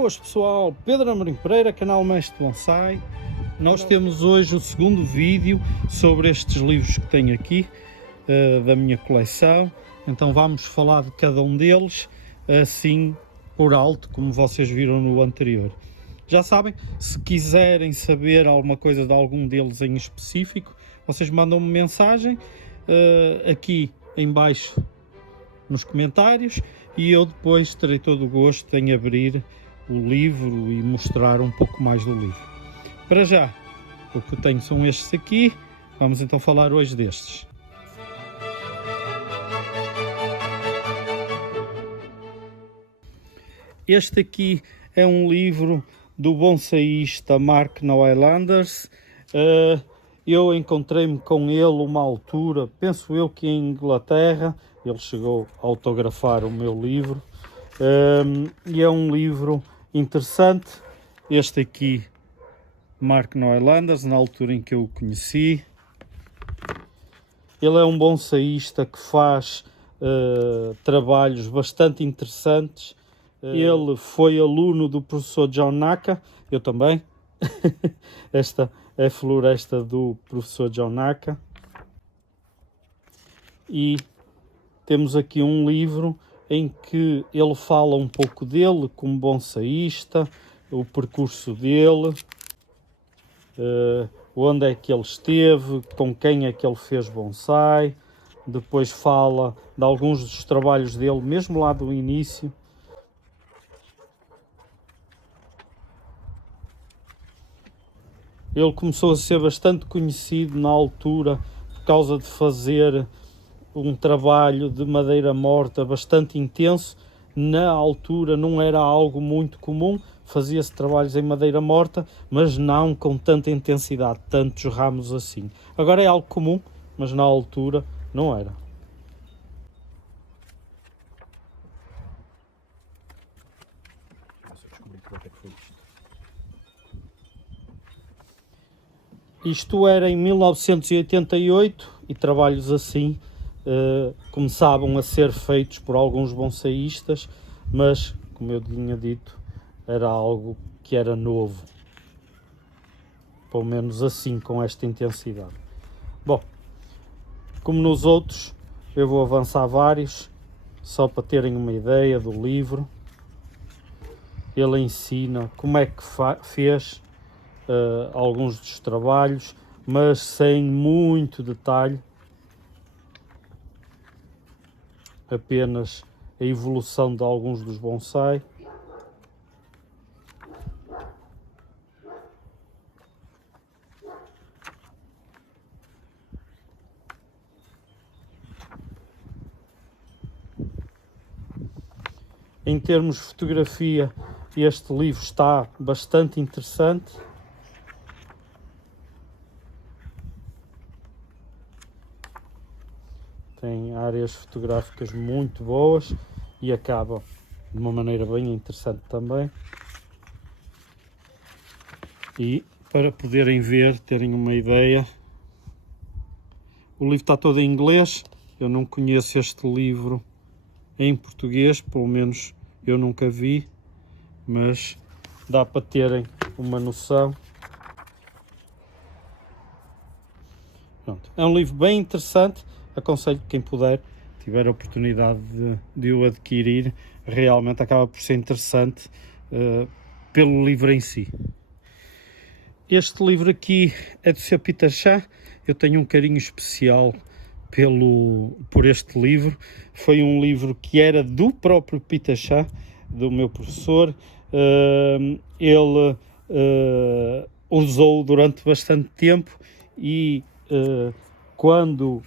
Boas pessoal, Pedro Amorim Pereira, canal Mestre Bonsai. Nós temos hoje o segundo vídeo sobre estes livros que tenho aqui, da minha coleção. Então vamos falar de cada um deles, assim por alto, como vocês viram no anterior. Já sabem, se quiserem saber alguma coisa de algum deles em específico, vocês mandam-me mensagem aqui em baixo nos comentários e eu depois terei todo o gosto em abrir o livro e mostrar um pouco mais do livro. Para já, o que eu tenho são estes aqui. Vamos então falar hoje destes. Este aqui é um livro do bonsaísta Mark Neulanders. Eu encontrei-me com ele uma altura, penso eu que em Inglaterra. Ele chegou a autografar o meu livro. E é um livro interessante. Este aqui, Mark Neulanders, na altura em que eu o conheci. Ele é um bonsaísta que faz trabalhos bastante interessantes. Ele foi aluno do professor John Naka, eu também. Esta é a floresta do professor John Naka. E temos aqui um livro em que ele fala um pouco dele como bonsaísta, o percurso dele, onde é que ele esteve, com quem é que ele fez bonsai. Depois fala de alguns dos trabalhos dele, mesmo lá do início. Ele começou a ser bastante conhecido na altura por causa de fazer um trabalho de madeira morta bastante intenso. Na altura não era algo muito comum, fazia-se trabalhos em madeira morta, mas não com tanta intensidade, tantos ramos assim. Agora é algo comum, mas na altura não era. Isto era em 1988 e trabalhos assim começavam a ser feitos por alguns bonsaístas, mas, como eu tinha dito, era algo que era novo, pelo menos assim, com esta intensidade. Bom, como nos outros, eu vou avançar vários, só para terem uma ideia do livro. Ele ensina como é que fez alguns dos trabalhos, mas sem muito detalhe, apenas a evolução de alguns dos bonsai. Em termos de fotografia, este livro está bastante interessante. Tem áreas fotográficas muito boas e acaba de uma maneira bem interessante também. E para poderem ver, terem uma ideia, o livro está todo em inglês. Eu não conheço este livro em português, pelo menos eu nunca vi, mas dá para terem uma noção. Pronto. É um livro bem interessante. Aconselho quem puder, tiver a oportunidade de o adquirir, realmente acaba por ser interessante pelo livro em si. Este livro aqui é do Sr. Peter Shah. Eu tenho um carinho especial por este livro. Foi um livro que era do próprio Peter Shah, do meu professor. Ele usou durante bastante tempo e quando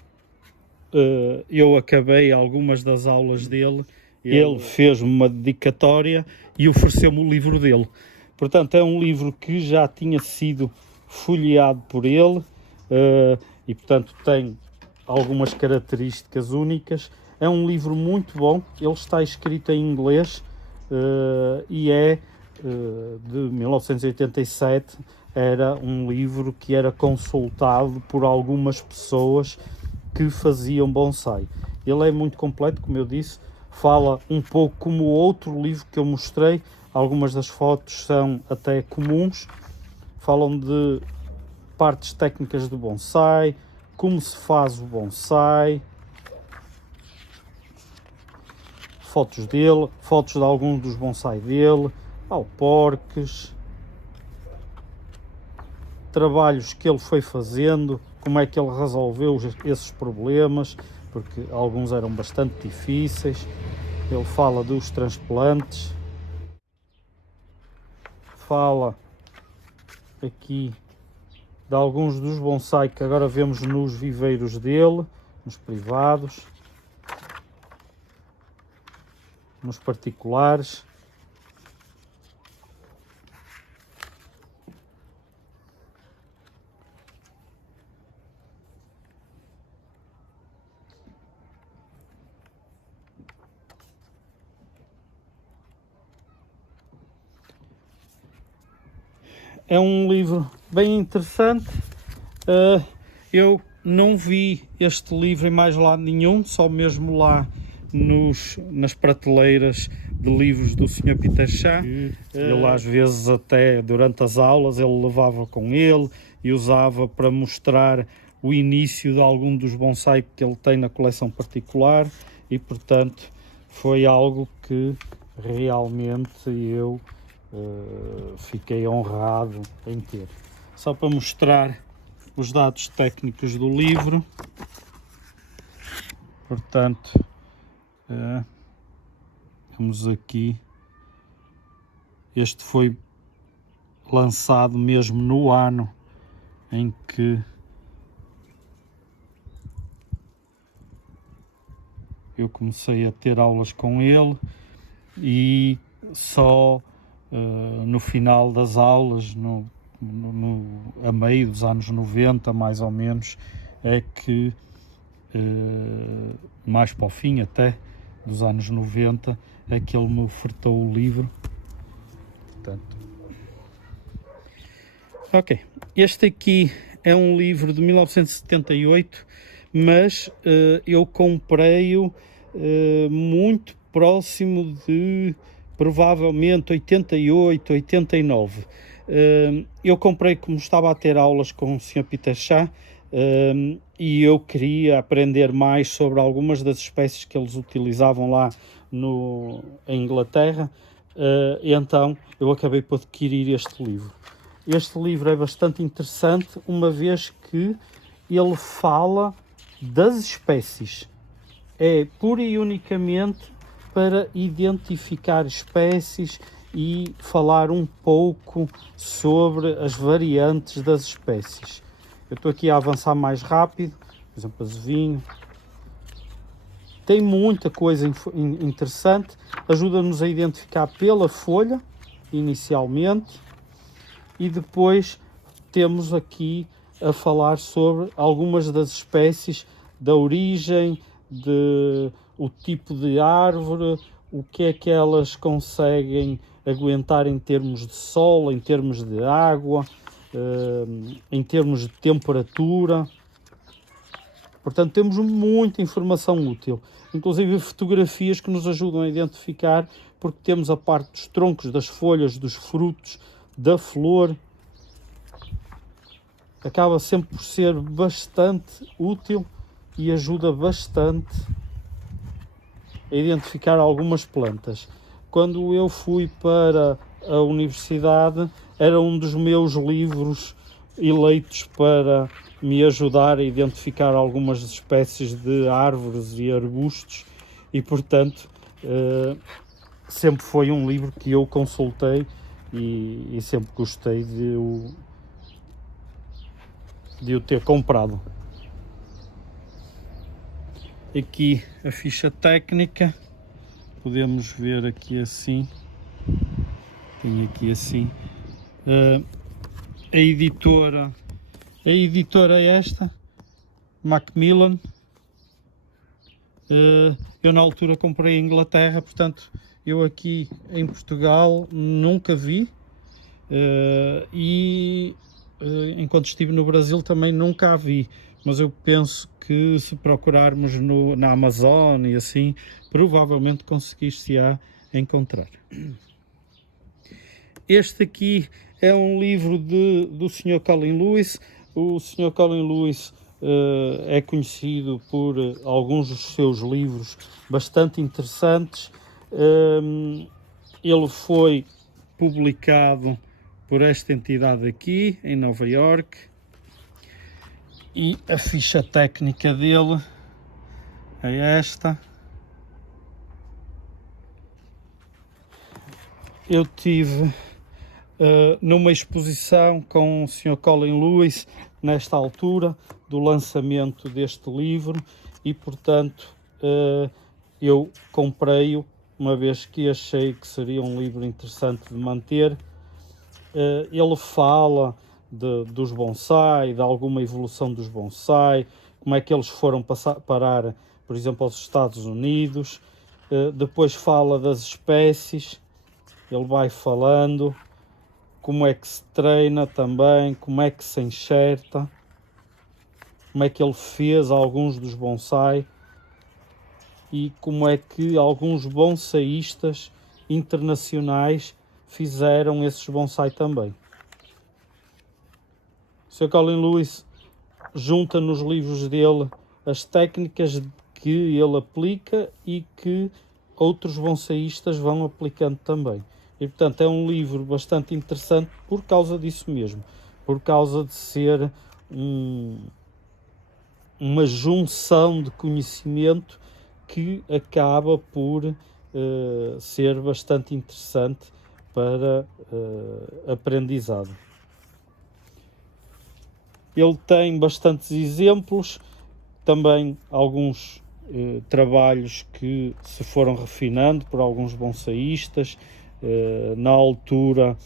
eu acabei algumas das aulas dele, ele fez-me uma dedicatória e ofereceu-me o livro dele. Portanto, é um livro que já tinha sido folheado por ele e, portanto, tem algumas características únicas. É um livro muito bom. Ele está escrito em inglês e é de 1987. Era um livro que era consultado por algumas pessoas que faziam bonsai. Ele é muito completo, como eu disse, fala um pouco como o outro livro que eu mostrei, algumas das fotos são até comuns, falam de partes técnicas do bonsai, como se faz o bonsai, fotos dele, fotos de alguns dos bonsai dele, alporques, trabalhos que ele foi fazendo, como é que ele resolveu esses problemas, porque alguns eram bastante difíceis. Ele fala dos transplantes, fala aqui de alguns dos bonsai que agora vemos nos viveiros dele, nos privados, nos particulares. É um livro bem interessante. Eu não vi este livro em mais lado nenhum, só mesmo lá nas prateleiras de livros do Sr. Peter Shah. Ele às vezes até durante as aulas ele levava com ele e usava para mostrar o início de algum dos bonsai que ele tem na coleção particular, e portanto foi algo que realmente eu fiquei honrado em ter. Só para mostrar os dados técnicos do livro, portanto, vamos aqui, este foi lançado mesmo no ano em que eu comecei a ter aulas com ele, e só no final das aulas, a meio dos anos 90 mais ou menos, é que mais para o fim até dos anos 90 é que ele me ofertou o livro. Portanto, ok, este aqui é um livro de 1978, mas eu comprei-o muito próximo de provavelmente 88, 89. Eu comprei como estava a ter aulas com o Sr. Peter Shah, e eu queria aprender mais sobre algumas das espécies que eles utilizavam lá em Inglaterra, e então eu acabei por adquirir este livro. Este livro é bastante interessante, uma vez que ele fala das espécies. É pura e unicamente para identificar espécies e falar um pouco sobre as variantes das espécies. Eu estou aqui a avançar mais rápido, por exemplo, azevinho. Tem muita coisa interessante, ajuda-nos a identificar pela folha, inicialmente, e depois temos aqui a falar sobre algumas das espécies, da origem, o tipo de árvore, o que é que elas conseguem aguentar em termos de sol, em termos de água, em termos de temperatura. Portanto, temos muita informação útil, inclusive fotografias que nos ajudam a identificar, porque temos a parte dos troncos, das folhas, dos frutos, da flor. Acaba sempre por ser bastante útil e ajuda bastante a identificar algumas plantas. Quando eu fui para a universidade, era um dos meus livros eleitos para me ajudar a identificar algumas espécies de árvores e arbustos, e portanto sempre foi um livro que eu consultei e sempre gostei de o ter comprado. Aqui a ficha técnica, podemos ver aqui assim, tem aqui assim, a editora é esta, Macmillan. Eu na altura comprei em Inglaterra, portanto eu aqui em Portugal nunca vi, e enquanto estive no Brasil também nunca a vi, mas eu penso que se procurarmos na Amazon e assim, provavelmente conseguir-se-á encontrar. Este aqui é um livro do Sr. Colin Lewis. O Sr. Colin Lewis é conhecido por alguns dos seus livros bastante interessantes. Ele foi publicado por esta entidade aqui, em Nova York, e a ficha técnica dele é esta. Eu tive numa exposição com o Sr. Colin Lewis nesta altura do lançamento deste livro e, portanto, eu comprei-o, uma vez que achei que seria um livro interessante de manter. Ele fala dos bonsai, de alguma evolução dos bonsai, como é que eles foram parar, por exemplo, aos Estados Unidos. Depois fala das espécies, ele vai falando como é que se treina também, como é que se enxerta, como é que ele fez alguns dos bonsai e como é que alguns bonsaístas internacionais fizeram esses bonsai também. O Sr. Colin Lewis junta nos livros dele as técnicas que ele aplica e que outros bonsaístas vão aplicando também. E, portanto, é um livro bastante interessante por causa disso mesmo, por causa de ser uma junção de conhecimento que acaba por ser bastante interessante para aprendizado. Ele tem bastantes exemplos, também alguns trabalhos que se foram refinando por alguns bonsaístas. Na altura,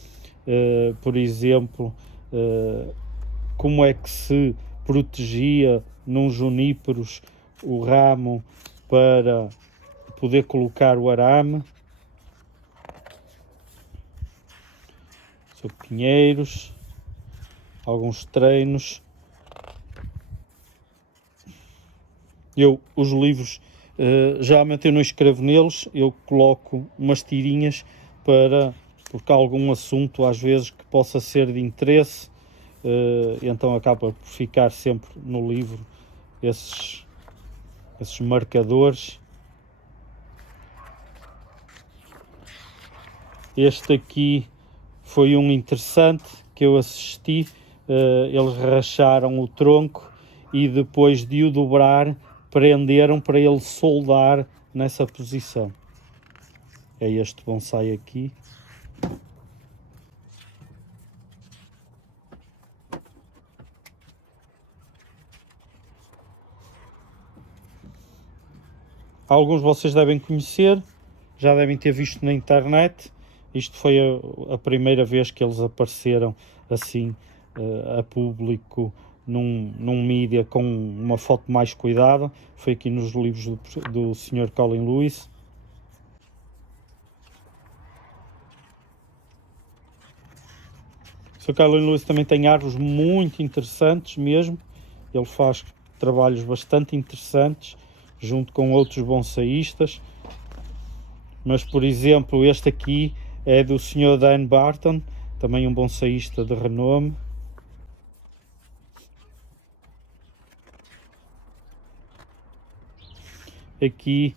por exemplo, como é que se protegia num juníperos o ramo para poder colocar o arame. Sobre pinheiros, alguns treinos. Os livros, geralmente eu não escrevo neles, eu coloco umas tirinhas porque há algum assunto às vezes que possa ser de interesse, então acaba por ficar sempre no livro esses marcadores. Este aqui foi um interessante que eu assisti. Eles racharam o tronco e depois de o dobrar prenderam para ele soldar nessa posição. É este bonsai aqui. Alguns vocês devem conhecer, já devem ter visto na internet. Isto foi a primeira vez que eles apareceram assim a público num mídia com uma foto mais cuidada. Foi aqui nos livros do Sr. Colin Lewis. O Sr. Colin Lewis também tem árvores muito interessantes mesmo. Ele faz trabalhos bastante interessantes junto com outros bonsaístas. Mas, por exemplo, este aqui é do Sr. Dan Barton, também um bonsaísta de renome. Aqui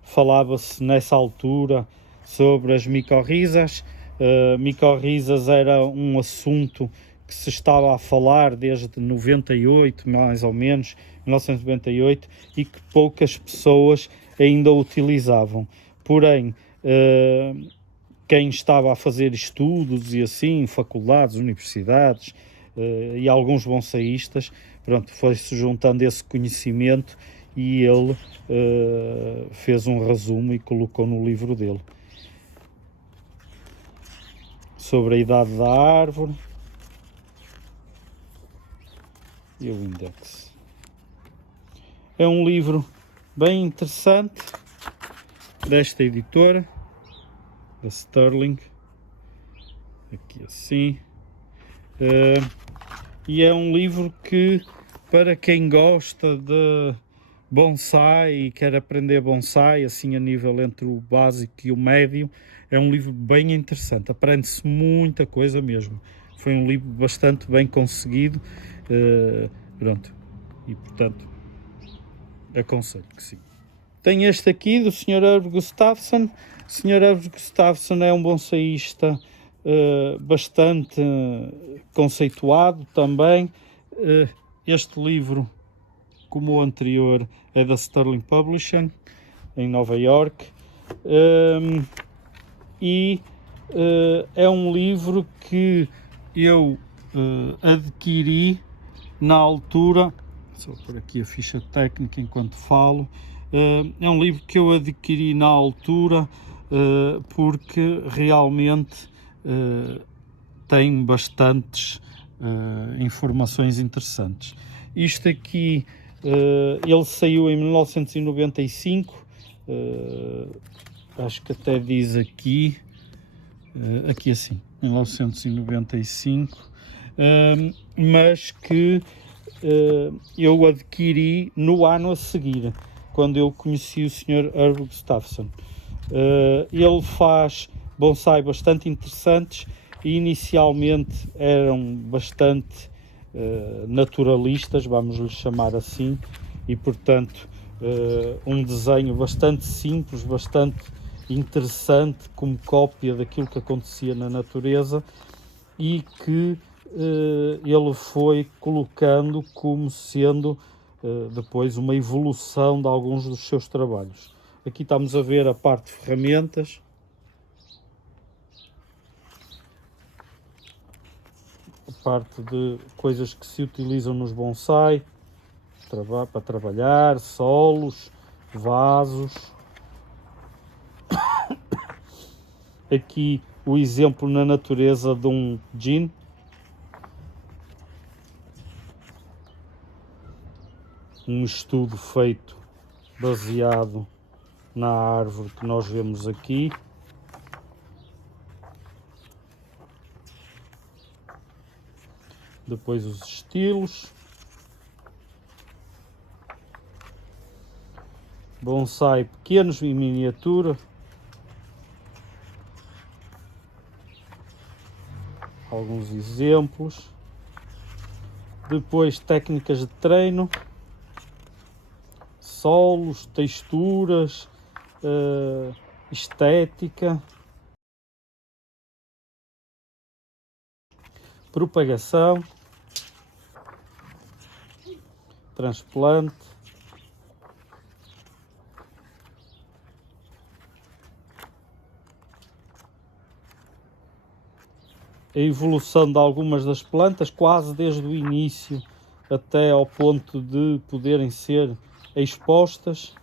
falava-se nessa altura sobre as micorrizas. Micorrizas era um assunto que se estava a falar desde 98, mais ou menos, 1998, e que poucas pessoas ainda utilizavam. Porém, quem estava a fazer estudos e assim, faculdades, universidades e alguns bonsaístas, pronto, foi-se juntando esse conhecimento e ele fez um resumo e colocou no livro dele. Sobre a idade da árvore e o índex. É um livro bem interessante desta editora, da Sterling, aqui assim, e é um livro que, para quem gosta bonsai e quer aprender bonsai, assim a nível entre o básico e o médio, é um livro bem interessante, aprende-se muita coisa mesmo. Foi um livro bastante bem conseguido, pronto, e portanto aconselho que sim. Tem este aqui do Sr. Herb Gustafsson. O Sr. Herb Gustafsson é um bonsaísta bastante conceituado também. Este livro, como o anterior, é da Sterling Publishing, em Nova York. É um livro que eu adquiri na altura, só por aqui a ficha técnica enquanto falo, é um livro que eu adquiri na altura porque realmente tem bastantes informações interessantes. Isto aqui, ele saiu em 1995, acho que até diz aqui, aqui assim, 1995, mas que eu adquiri no ano a seguir, quando eu conheci o Sr. Herb Gustafsson. Ele faz bonsai bastante interessantes e inicialmente eram bastante naturalistas, vamos lhe chamar assim, e portanto um desenho bastante simples, bastante interessante, como cópia daquilo que acontecia na natureza, e que ele foi colocando como sendo depois uma evolução de alguns dos seus trabalhos. Aqui estamos a ver a parte de ferramentas. A parte de coisas que se utilizam nos bonsai, para trabalhar, solos, vasos. Aqui o exemplo na natureza de um gin. Um estudo feito baseado na árvore que nós vemos aqui. Depois os estilos. Bonsai pequenos em miniatura. Alguns exemplos. Depois técnicas de treino. Solos, texturas, estética. Propagação. Transplante. A evolução de algumas das plantas, quase desde o início até ao ponto de poderem ser expostas.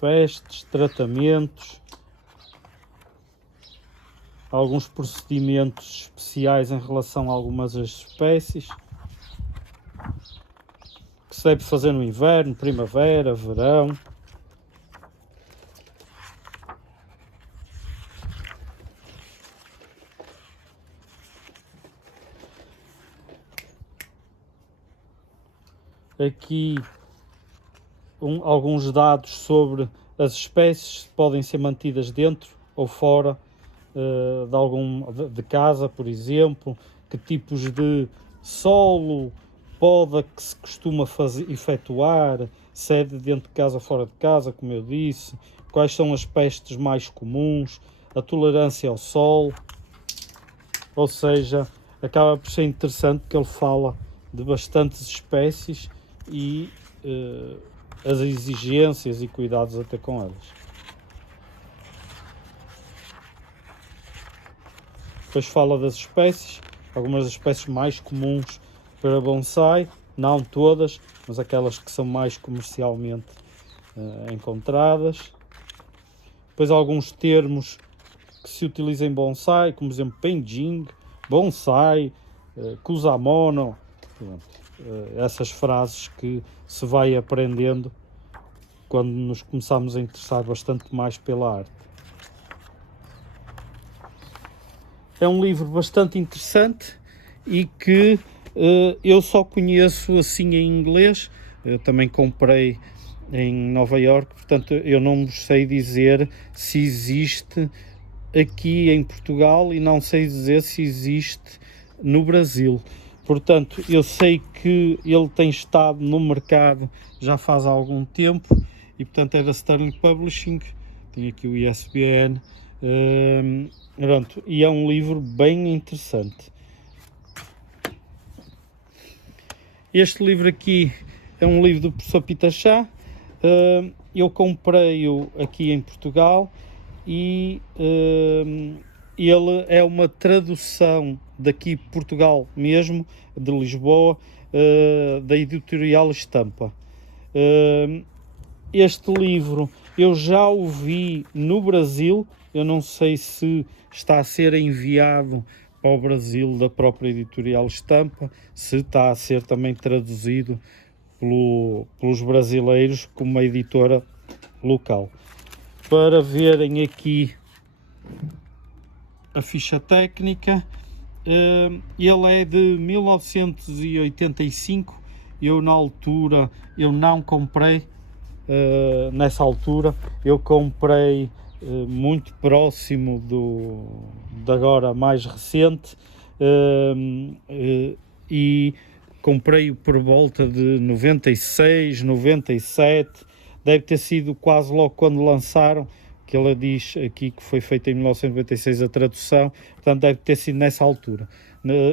Pestes, tratamentos, alguns procedimentos especiais em relação a algumas das espécies, que se deve fazer no inverno, primavera, verão. Aqui alguns dados sobre as espécies que podem ser mantidas dentro ou fora de casa, por exemplo, que tipos de solo, poda que se costuma efetuar, se é de dentro de casa ou fora de casa, como eu disse, quais são as pestes mais comuns, a tolerância ao sol, ou seja, acaba por ser interessante porque ele fala de bastantes espécies e as exigências e cuidados a ter com elas. Depois fala das espécies, algumas das espécies mais comuns para bonsai, não todas, mas aquelas que são mais comercialmente encontradas. Depois alguns termos que se utilizam em bonsai, como por exemplo penjing, bonsai, kusamono, essas frases que se vai aprendendo quando nos começamos a interessar bastante mais pela arte. é um livro bastante interessante e que eu só conheço assim em inglês. Eu também comprei em Nova Iorque, portanto eu não vos sei dizer se existe aqui em Portugal e não sei dizer se existe no Brasil. Portanto, eu sei que ele tem estado no mercado já faz algum tempo e, portanto, é da Sterling Publishing. Tem aqui o ISBN. Pronto, e é um livro bem interessante. Este livro aqui é um livro do professor Pitachá. Eu comprei-o aqui em Portugal e ele é uma tradução daqui de Portugal mesmo, de Lisboa, da editorial Estampa. Este livro eu já o vi no Brasil, eu não sei se está a ser enviado para o Brasil da própria editorial Estampa, se está a ser também traduzido pelos brasileiros como uma editora local. Para verem aqui a ficha técnica, ele é de 1985. Eu na altura eu não comprei, nessa altura eu comprei muito próximo de agora mais recente, e comprei por volta de 96, 97, deve ter sido quase logo quando lançaram, que ela diz aqui que foi feita em 1996 a tradução, portanto deve ter sido nessa altura.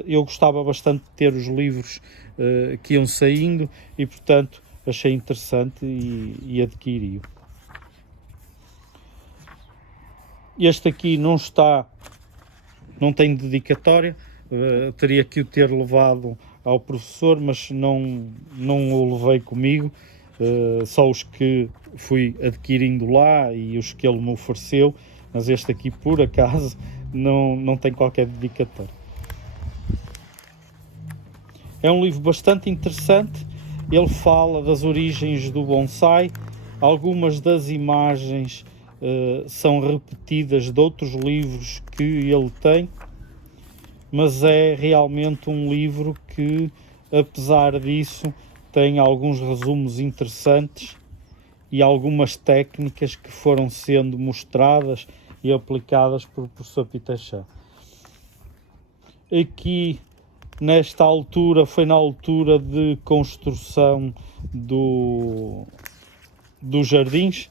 Eu gostava bastante de ter os livros que iam saindo e, portanto, achei interessante e adquiri-o. Este aqui não tem dedicatória, teria que o ter levado ao professor, mas não o levei comigo, só os que fui adquirindo lá e os que ele me ofereceu, mas este aqui por acaso não tem qualquer dedicatória. É um livro bastante interessante, ele fala das origens do bonsai, algumas das imagens são repetidas de outros livros que ele tem, mas é realmente um livro que, apesar disso, tem alguns resumos interessantes e algumas técnicas que foram sendo mostradas e aplicadas por professor Pitachá. Aqui, nesta altura, foi na altura de construção dos jardins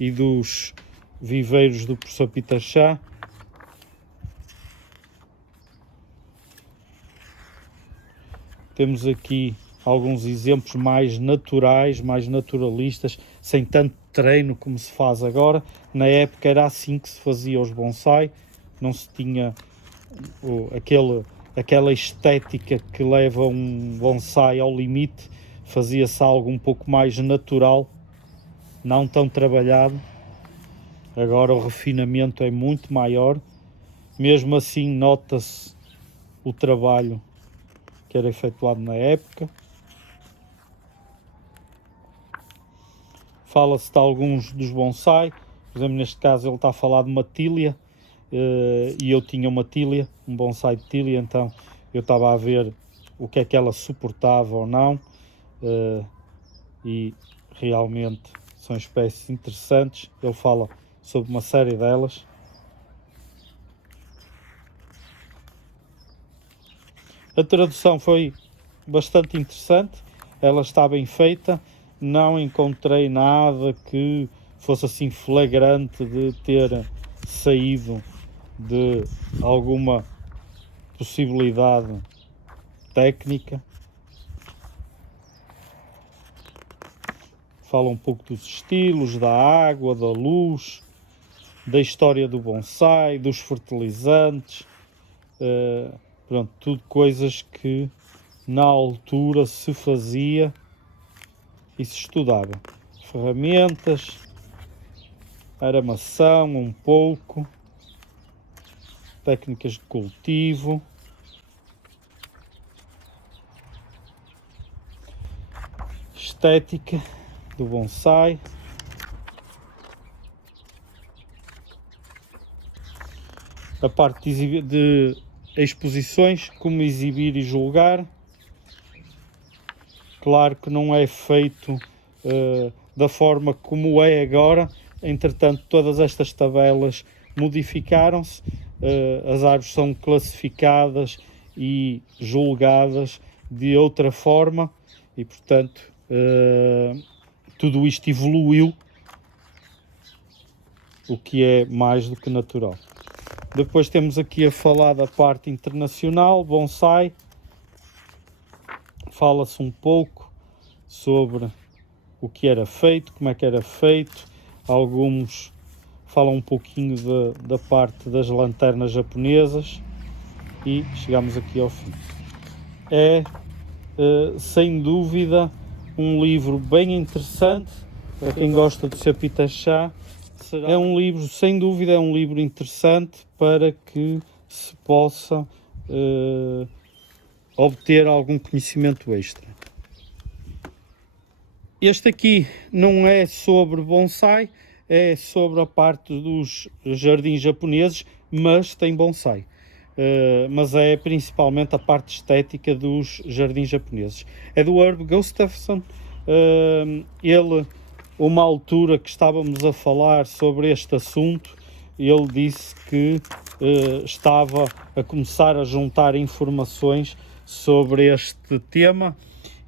e dos viveiros do professor Pitachá. Temos aqui alguns exemplos mais naturais, mais naturalistas, sem tanto treino como se faz agora. Na época era assim que se fazia os bonsai, não se tinha aquela estética que leva um bonsai ao limite, fazia-se algo um pouco mais natural, não tão trabalhado. Agora o refinamento é muito maior, mesmo assim nota-se o trabalho que era efetuado na época. Fala-se de alguns dos bonsai, por exemplo, neste caso ele está a falar de uma tília, e eu tinha uma tília, um bonsai de tília, então eu estava a ver o que é que ela suportava ou não, e realmente são espécies interessantes. Ele fala sobre uma série delas. A tradução foi bastante interessante, ela está bem feita, não encontrei nada que fosse assim flagrante de ter saído de alguma possibilidade técnica. Fala um pouco dos estilos, da água, da luz, da história do bonsai, dos fertilizantes, pronto, tudo coisas que na altura se fazia e se estudava. Ferramentas, aramação um pouco, técnicas de cultivo, estética do bonsai. a parte de exposições, como exibir e julgar. Claro que não é feito da forma como é agora, entretanto todas estas tabelas modificaram-se, as árvores são classificadas e julgadas de outra forma e, portanto, tudo isto evoluiu, o que é mais do que natural. Depois temos aqui a falar da parte internacional, bonsai. Fala-se um pouco sobre o que era feito, como é que era feito. Alguns falam um pouquinho da parte das lanternas japonesas e chegamos aqui ao fim. É, sem dúvida, um livro bem interessante para quem gosta de Sapitachá. É um livro, sem dúvida, é um livro interessante para que se possa obter algum conhecimento extra. Este aqui não é sobre bonsai, é sobre a parte dos jardins japoneses, mas tem bonsai. Mas é principalmente a parte estética dos jardins japoneses. É do Herb Gustafsson. Ele, uma altura que estávamos a falar sobre este assunto, ele disse que estava a começar a juntar informações sobre este tema,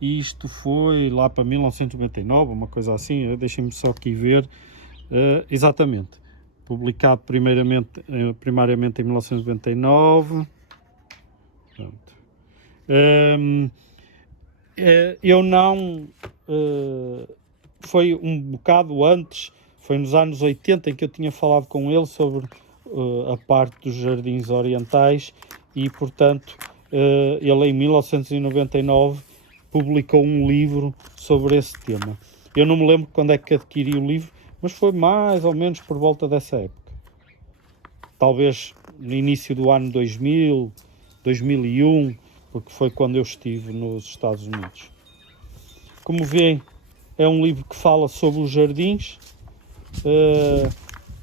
e isto foi lá para 1999, uma coisa assim, deixem-me só aqui ver, exatamente, publicado primariamente em 1999. Pronto. Eu não... foi um bocado antes, foi nos anos 80 em que eu tinha falado com ele sobre a parte dos jardins orientais e, portanto, ele em 1999 publicou um livro sobre esse tema. Eu não me lembro quando é que adquiri o livro, mas foi mais ou menos por volta dessa época. Talvez no início do ano 2000, 2001, porque foi quando eu estive nos Estados Unidos. Como vêem, é um livro que fala sobre os jardins,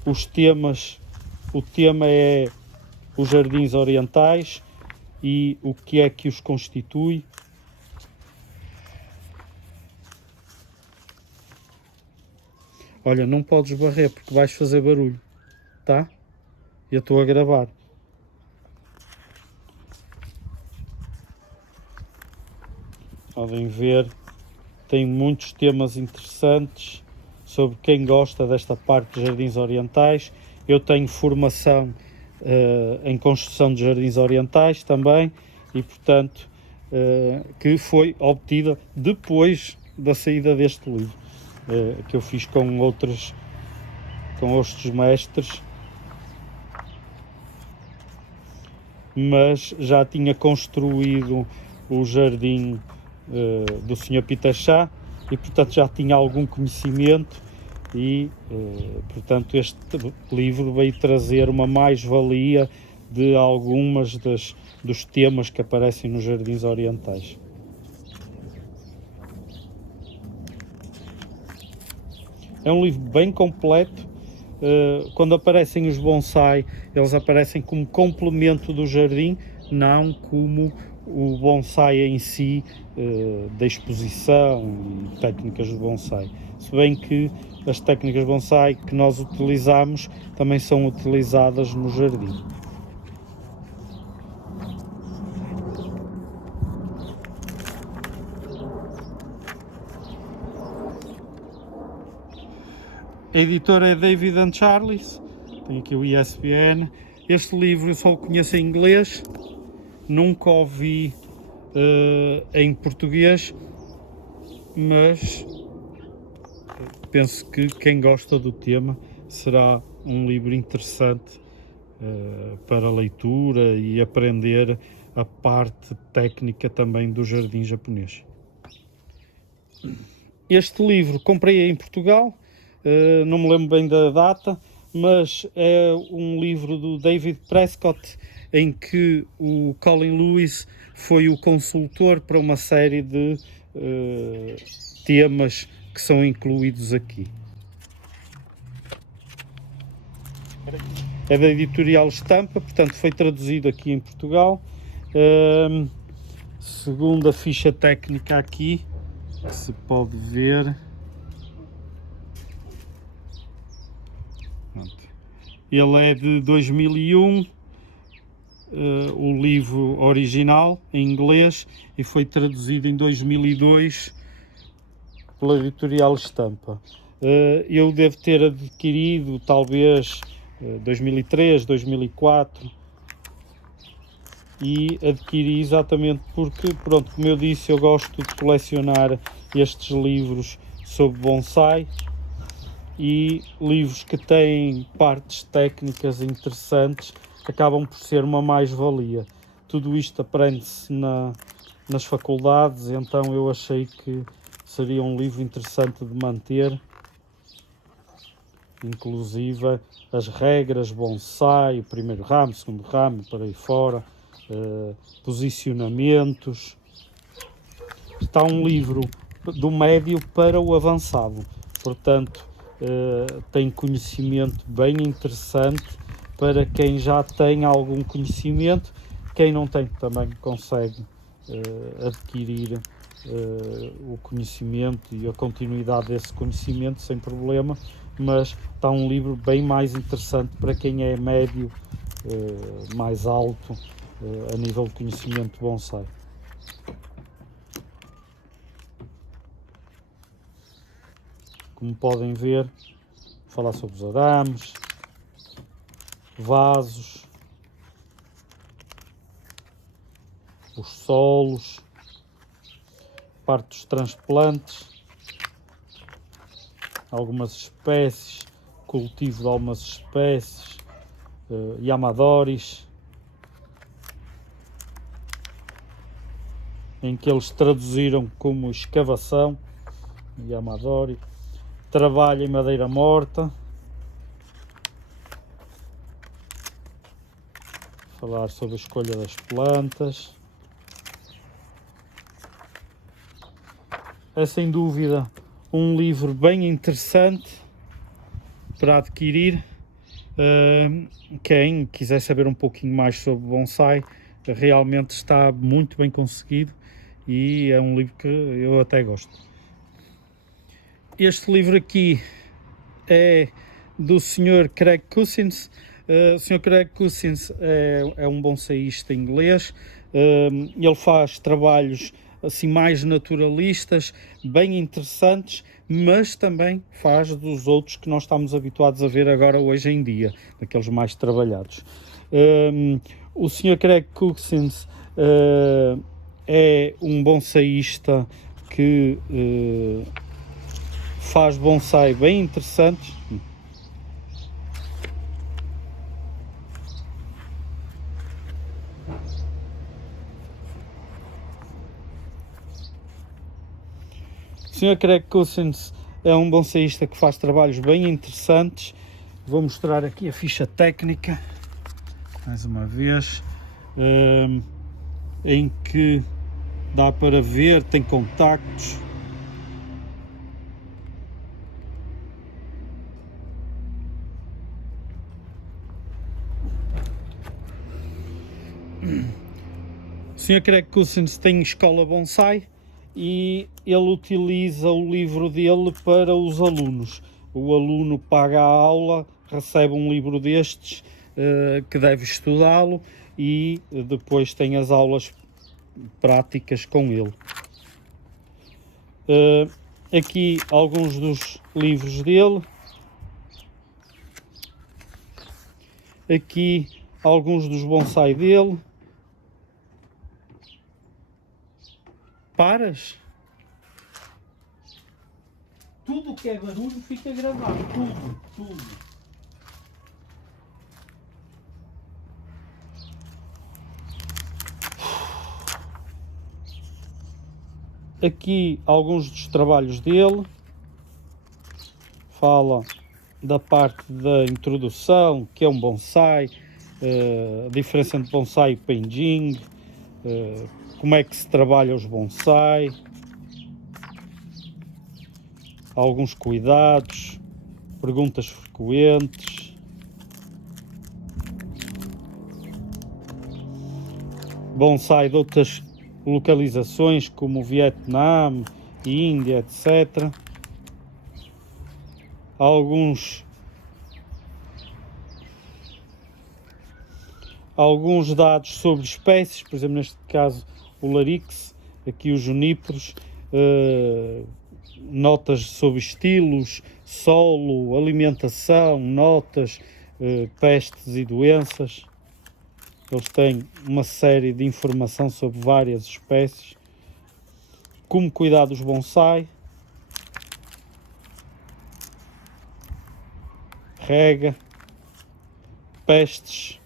os temas, o tema é os jardins orientais e o que é que os constitui. Olha, não podes varrer porque vais fazer barulho, tá? Eu estou a gravar. Podem ver, tem muitos temas interessantes sobre quem gosta desta parte de jardins orientais. Eu tenho formação em construção de jardins orientais também e, portanto, que foi obtida depois da saída deste livro, que eu fiz com outros mestres, mas já tinha construído o jardim do Sr. Pitachá e, portanto, já tinha algum conhecimento e, portanto, este livro veio trazer uma mais-valia de algumas dos temas que aparecem nos jardins orientais. É um livro bem completo. Quando aparecem os bonsai, eles aparecem como complemento do jardim, não como o bonsai em si, da exposição e técnicas de bonsai. Se bem que as técnicas de bonsai que nós utilizamos também são utilizadas no jardim. A editora é David & Charles, tem aqui o ISBN. Este livro eu só o conheço em inglês, nunca o vi em português, mas penso que quem gosta do tema será um livro interessante para leitura e aprender a parte técnica também do jardim japonês. Este livro comprei em Portugal, não me lembro bem da data, mas é um livro do David Prescott, em que o Colin Lewis foi o consultor para uma série de temas que são incluídos aqui. é da editorial Estampa, portanto foi traduzido aqui em Portugal. Segundo a ficha técnica aqui, que se pode ver, ele é de 2001, o livro original em inglês, e foi traduzido em 2002 pela editorial Estampa. Eu devo ter adquirido talvez 2003, 2004, e adquiri exatamente porque, pronto, como eu disse, eu gosto de colecionar estes livros sobre bonsai e livros que têm partes técnicas interessantes acabam por ser uma mais-valia. Tudo isto aprende-se nas faculdades, então eu achei que seria um livro interessante de manter, inclusive as regras bonsai, o primeiro ramo, o segundo ramo, por aí fora, posicionamentos. Está um livro do médio para o avançado, portanto tem conhecimento bem interessante para quem já tem algum conhecimento. Quem não tem também consegue adquirir o conhecimento e a continuidade desse conhecimento sem problema, mas está um livro bem mais interessante para quem é médio, mais alto a nível de conhecimento bonsai. Como podem ver, falar sobre os arames, vasos, os solos, parte dos transplantes, algumas espécies, cultivo de algumas espécies, Yamadoris, em que eles traduziram como escavação, Yamadori, trabalho em madeira morta, falar sobre a escolha das plantas. É sem dúvida um livro bem interessante para adquirir. Quem quiser saber um pouquinho mais sobre bonsai, realmente está muito bem conseguido e é um livro que eu até gosto. Este livro aqui é do Sr. Craig Cousins. O Sr. Craig Cousins é um bonsaísta inglês. Ele faz trabalhos assim mais naturalistas, bem interessantes, mas também faz dos outros que nós estamos habituados a ver agora hoje em dia, daqueles mais trabalhados. O Sr. Craig Cousins é um bonsaísta que faz bonsai bem interessantes. O Sr. Craig Cousins é um bonsaísta que faz trabalhos bem interessantes. Vou mostrar aqui a ficha técnica, mais uma vez, em que dá para ver, tem contactos. O Sr. Craig Cousins tem escola bonsai e ele utiliza o livro dele para os alunos. O aluno paga a aula, recebe um livro destes que deve estudá-lo e depois tem as aulas práticas com ele. Aqui alguns dos livros dele. Aqui alguns dos bonsai dele. Paras? Tudo que é barulho fica gravado. Tudo. Aqui alguns dos trabalhos dele. Fala da parte da introdução, que é um bonsai, a diferença entre bonsai e penjing, como é que se trabalha os bonsai, alguns cuidados, perguntas frequentes. bonsai de outras localizações como o Vietnã, Índia, etc. Alguns dados sobre espécies, por exemplo, neste caso o Larix, aqui os juníperos, notas sobre estilos, solo, alimentação, notas, pestes e doenças. Eles têm uma série de informação sobre várias espécies. Como cuidar dos bonsai. Rega. Pestes.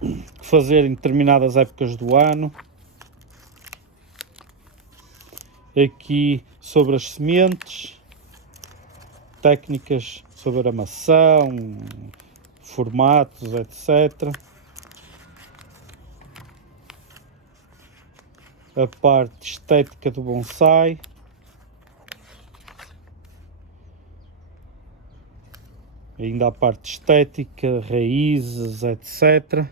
Que fazer em determinadas épocas do ano. Aqui sobre as sementes. Técnicas sobre aramação, formatos, etc. A parte estética do bonsai. Ainda a parte estética, raízes, etc.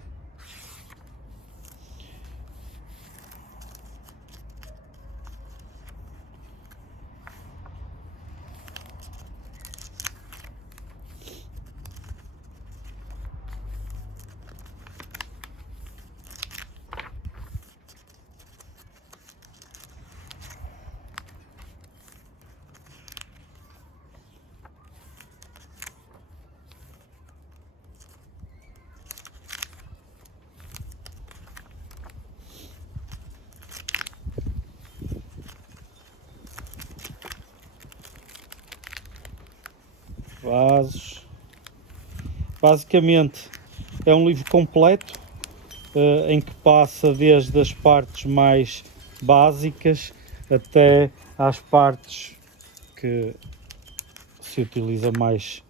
Vasos. Basicamente é um livro completo em que passa desde as partes mais básicas até às partes que se utiliza mais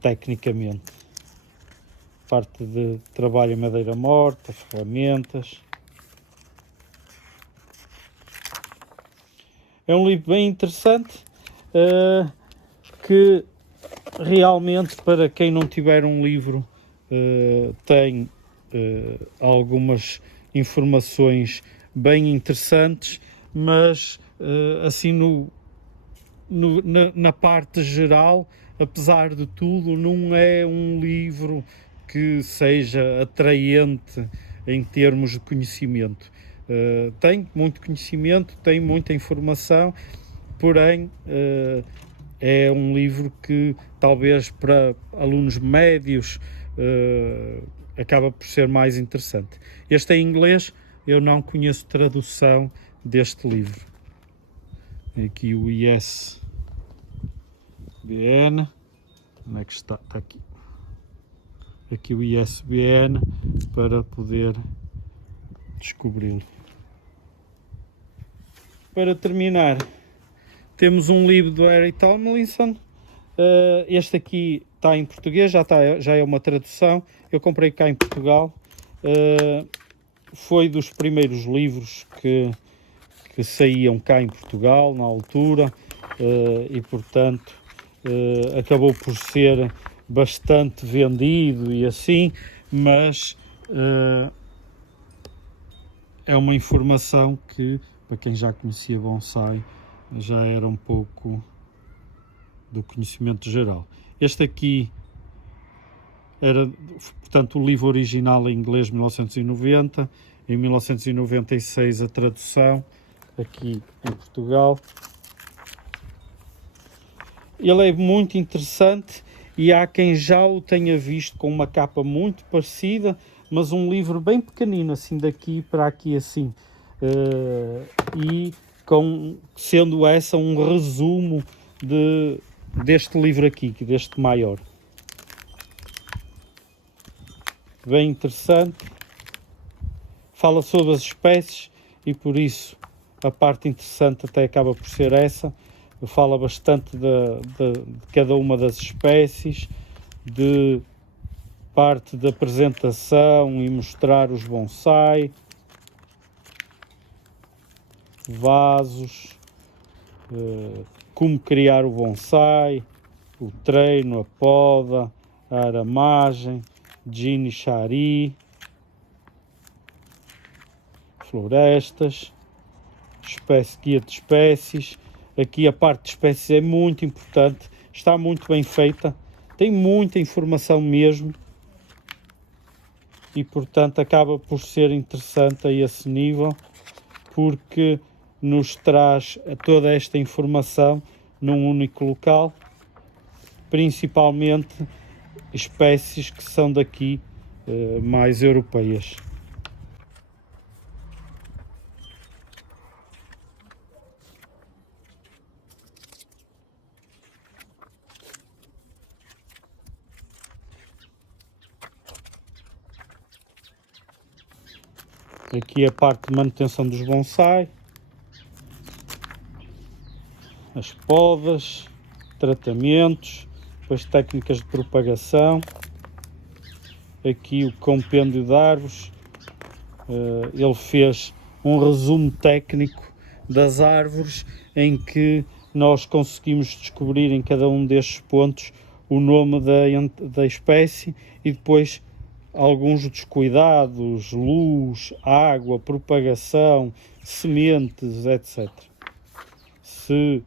tecnicamente. Parte de trabalho em madeira morta, ferramentas. É um livro bem interessante que realmente, para quem não tiver um livro, tem algumas informações bem interessantes, mas assim na parte geral, apesar de tudo, não é um livro que seja atraente em termos de conhecimento. Tem muito conhecimento, tem muita informação, porém é um livro que talvez para alunos médios acaba por ser mais interessante. Este é em inglês, eu não conheço tradução deste livro. Aqui o ISBN, onde é que está? Está aqui. Aqui o ISBN para poder descobri-lo. Para terminar, temos um livro do Harry Tomlinson. Este aqui está em português, já é uma tradução. Eu comprei cá em Portugal. Foi dos primeiros livros que saíam cá em Portugal na altura e, portanto, acabou por ser bastante vendido e assim, mas é uma informação que, para quem já conhecia bonsai, já era um pouco do conhecimento geral. Este aqui era, portanto, o livro original em inglês, 1990, em 1996 a tradução, aqui em Portugal. Ele é muito interessante e há quem já o tenha visto com uma capa muito parecida, mas um livro bem pequenino, assim daqui para aqui assim, e sendo essa um resumo deste livro aqui, deste maior. Bem interessante, fala sobre as espécies e por isso a parte interessante até acaba por ser essa. Fala bastante de cada uma das espécies, de parte da apresentação e mostrar os bonsai, vasos, como criar o bonsai, o treino, a poda, a aramagem, Ginishari, florestas, guia de espécies. Aqui a parte de espécies é muito importante, está muito bem feita, tem muita informação mesmo e portanto acaba por ser interessante a esse nível, porque nos traz toda esta informação num único local, principalmente espécies que são daqui mais europeias. Aqui a parte de manutenção dos bonsai, as podas, tratamentos, depois técnicas de propagação. Aqui o compêndio de árvores, ele fez um resumo técnico das árvores em que nós conseguimos descobrir em cada um destes pontos o nome da espécie e depois alguns dos cuidados, luz, água, propagação, sementes, etc. Se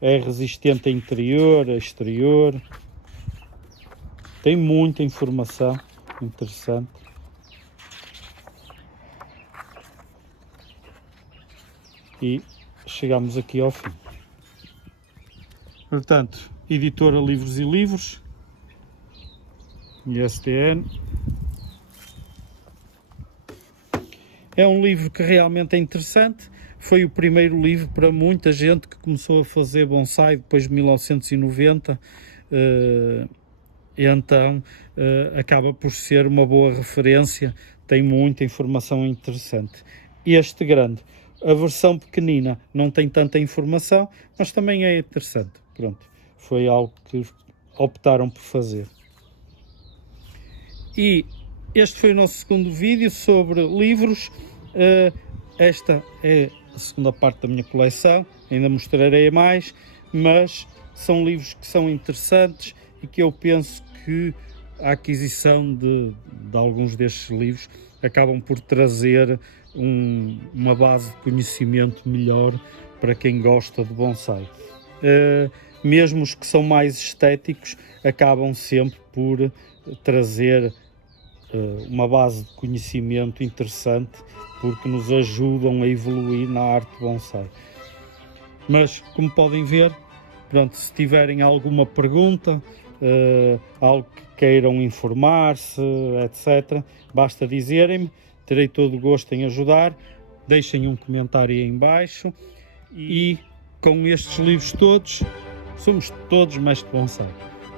é resistente a interior, a exterior. Tem muita informação interessante. E chegamos aqui ao fim. Portanto, editora Livros e Livros, ISDN. É um livro que realmente é interessante. Foi o primeiro livro para muita gente que começou a fazer bonsai depois de 1990. Então acaba por ser uma boa referência, tem muita informação interessante. Este grande, a versão pequenina, não tem tanta informação, mas também é interessante. Pronto, foi algo que optaram por fazer. E este foi o nosso segundo vídeo sobre livros. Esta é a segunda parte da minha coleção, ainda mostrarei mais, mas são livros que são interessantes e que eu penso que a aquisição de alguns destes livros acabam por trazer uma base de conhecimento melhor para quem gosta de bonsai. Mesmo os que são mais estéticos acabam sempre por trazer uma base de conhecimento interessante, porque nos ajudam a evoluir na arte bonsai. Mas, como podem ver, pronto, se tiverem alguma pergunta, algo que queiram informar-se, etc., basta dizerem-me, terei todo o gosto em ajudar. Deixem um comentário aí em baixo e com estes livros todos, somos todos mestres bonsai.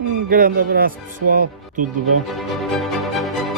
Um grande abraço, pessoal, tudo bom?